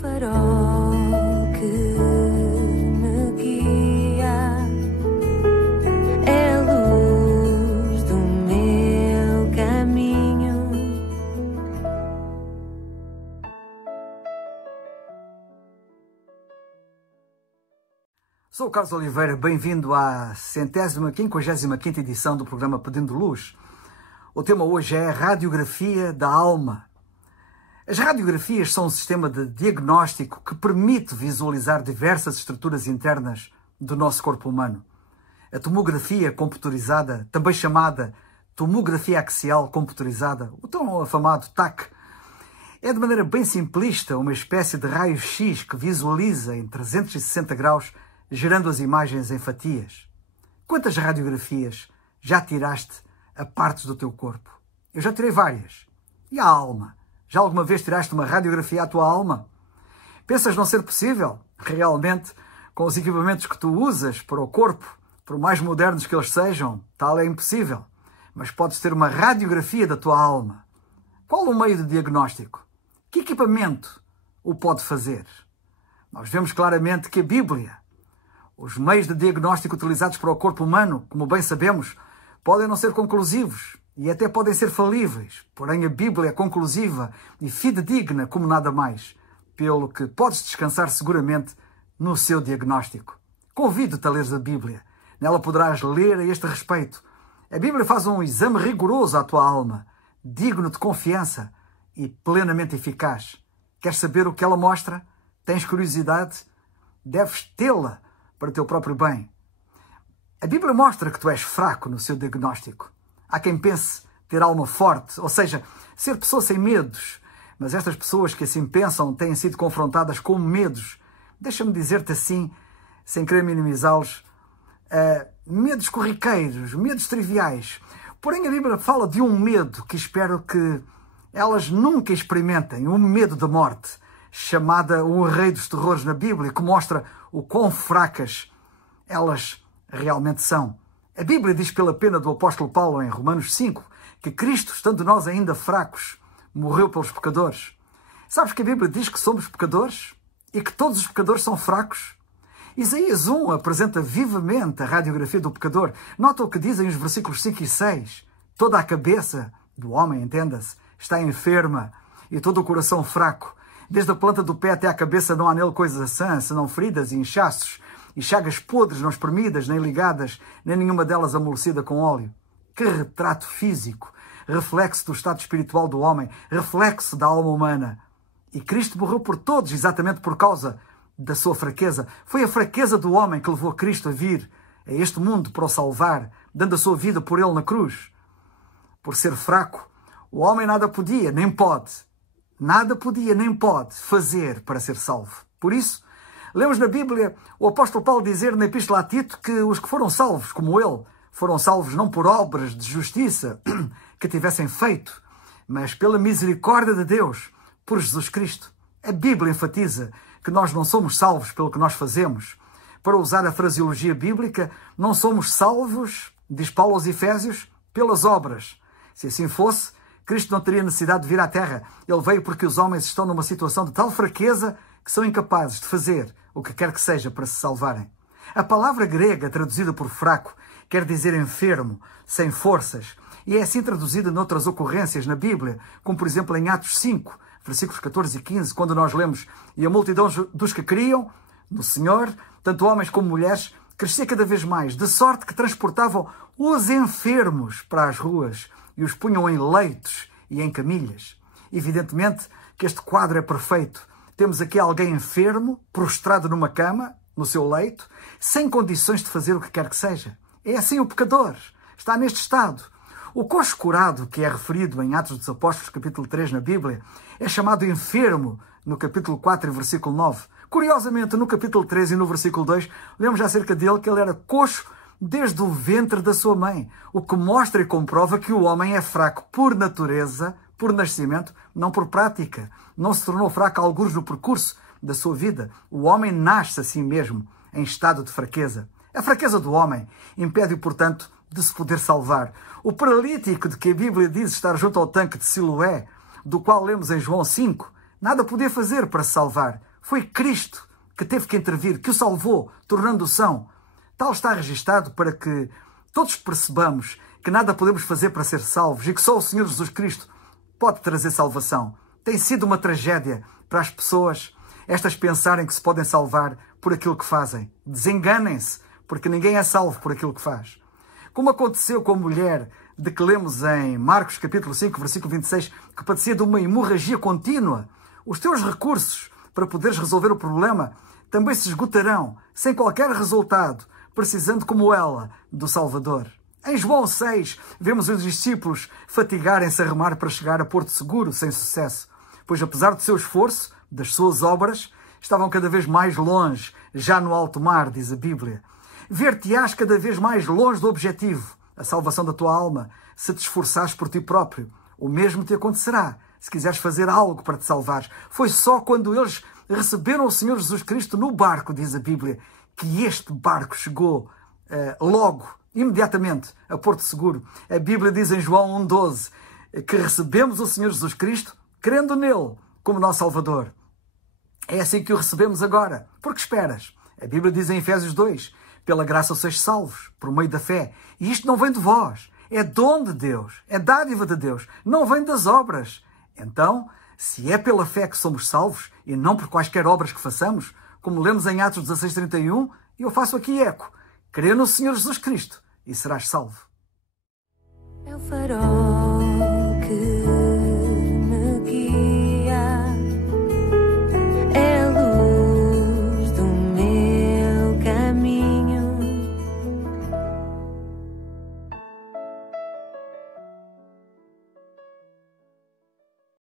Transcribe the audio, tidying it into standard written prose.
farol que me guia, é a luz do meu caminho. Sou o Carlos Oliveira, bem-vindo à 155ª edição do programa Pedindo Luz. O tema hoje é a radiografia da alma. As radiografias são um sistema de diagnóstico que permite visualizar diversas estruturas internas do nosso corpo humano. A tomografia computurizada, também chamada tomografia axial computurizada, o tão afamado TAC, é de maneira bem simplista uma espécie de raio-x que visualiza em 360 graus, gerando as imagens em fatias. Quantas radiografias já tiraste a partes do teu corpo? Eu já tirei várias. E a alma? Já alguma vez tiraste uma radiografia à tua alma? Pensas não ser possível? Realmente, com os equipamentos que tu usas para o corpo, por mais modernos que eles sejam, tal é impossível. Mas podes ter uma radiografia da tua alma. Qual o meio de diagnóstico? Que equipamento o pode fazer? Nós vemos claramente que a Bíblia, os meios de diagnóstico utilizados para o corpo humano, como bem sabemos, podem não ser conclusivos e até podem ser falíveis. Porém, a Bíblia é conclusiva e fidedigna como nada mais, pelo que podes descansar seguramente no seu diagnóstico. Convido-te a ler a Bíblia. Nela poderás ler a este respeito. A Bíblia faz um exame rigoroso à tua alma, digno de confiança e plenamente eficaz. Queres saber o que ela mostra? Tens curiosidade? Deves tê-la para o teu próprio bem. A Bíblia mostra que tu és fraco no seu diagnóstico. Há quem pense ter alma forte, ou seja, ser pessoa sem medos. Mas estas pessoas que assim pensam têm sido confrontadas com medos. Deixa-me dizer-te assim, sem querer minimizá-los, medos corriqueiros, medos triviais. Porém, a Bíblia fala de um medo que espero que elas nunca experimentem, o medo da morte, chamada o rei dos terrores na Bíblia, que mostra o quão fracas elas realmente são. A Bíblia diz pela pena do apóstolo Paulo em Romanos 5 que Cristo, estando nós ainda fracos, morreu pelos pecadores. Sabes que a Bíblia diz que somos pecadores e que todos os pecadores são fracos? Isaías 1 apresenta vivamente a radiografia do pecador. Nota o que dizem os versículos 5 e 6. Toda a cabeça do homem, entenda-se, está enferma e todo o coração fraco. Desde a planta do pé até à cabeça não há nele coisa sã, senão feridas e inchaços, e chagas podres, não espremidas, nem ligadas, nem nenhuma delas amolecida com óleo. Que retrato físico, reflexo do estado espiritual do homem, reflexo da alma humana. E Cristo morreu por todos, exatamente por causa da sua fraqueza. Foi a fraqueza do homem que levou Cristo a vir a este mundo para o salvar, dando a sua vida por ele na cruz. Por ser fraco, o homem nada podia, nem pode fazer para ser salvo. Por isso, lemos na Bíblia o apóstolo Paulo dizer na Epístola a Tito que os que foram salvos, como ele, foram salvos não por obras de justiça que tivessem feito, mas pela misericórdia de Deus, por Jesus Cristo. A Bíblia enfatiza que nós não somos salvos pelo que nós fazemos. Para usar a fraseologia bíblica, não somos salvos, diz Paulo aos Efésios, pelas obras. Se assim fosse, Cristo não teria necessidade de vir à Terra. Ele veio porque os homens estão numa situação de tal fraqueza que são incapazes de fazer o que quer que seja para se salvarem. A palavra grega, traduzida por fraco, quer dizer enfermo, sem forças, e é assim traduzida noutras ocorrências na Bíblia, como por exemplo em Atos 5, versículos 14 e 15, quando nós lemos: e a multidão dos que criam no Senhor, tanto homens como mulheres, crescia cada vez mais, de sorte que transportavam os enfermos para as ruas e os punham em leitos e em camilhas. Evidentemente que este quadro é perfeito. Temos aqui alguém enfermo, prostrado numa cama, no seu leito, sem condições de fazer o que quer que seja. É assim o pecador. Está neste estado. O coxo curado, que é referido em Atos dos Apóstolos, capítulo 3, na Bíblia, é chamado enfermo no capítulo 4 e versículo 9. Curiosamente, no capítulo 3 e no versículo 2, lemos acerca dele que ele era coxo desde o ventre da sua mãe, o que mostra e comprova que o homem é fraco por natureza, por nascimento, não por prática. Não se tornou fraco alguns no percurso da sua vida. O homem nasce assim mesmo, em estado de fraqueza. A fraqueza do homem impede-o, portanto, de se poder salvar. O paralítico de que a Bíblia diz estar junto ao tanque de Siloé, do qual lemos em João 5, nada podia fazer para se salvar, Foi Cristo que teve que intervir, que o salvou, tornando-o são. Tal está registado para que todos percebamos que nada podemos fazer para ser salvos e que só o Senhor Jesus Cristo pode trazer salvação. Tem sido uma tragédia para as pessoas estas pensarem que se podem salvar por aquilo que fazem. Desenganem-se, porque ninguém é salvo por aquilo que faz. Como aconteceu com a mulher de que lemos em Marcos capítulo 5, versículo 26, que padecia de uma hemorragia contínua, os teus recursos para poderes resolver o problema também se esgotarão, sem qualquer resultado, precisando como ela do Salvador. Em João 6, vemos os discípulos fatigarem-se a remar para chegar a Porto Seguro, sem sucesso, pois apesar do seu esforço, das suas obras, estavam cada vez mais longe, já no alto mar, diz a Bíblia. Ver-te-ás cada vez mais longe do objetivo, a salvação da tua alma, se te esforçares por ti próprio. O mesmo te acontecerá, se quiseres fazer algo para te salvares. Foi só quando eles receberam o Senhor Jesus Cristo no barco, diz a Bíblia, que este barco chegou logo, imediatamente, a Porto Seguro. A Bíblia diz em João 1,12 que recebemos o Senhor Jesus Cristo crendo nele como nosso Salvador. É assim que o recebemos agora. Por que esperas? A Bíblia diz em Efésios 2, pela graça sois salvos, por meio da fé. E isto não vem de vós, é dom de Deus, é dádiva de Deus, não vem das obras. Então, se é pela fé que somos salvos, e não por quaisquer obras que façamos, como lemos em Atos 16:31, eu faço aqui eco. Crê no Senhor Jesus Cristo e serás salvo. É o farol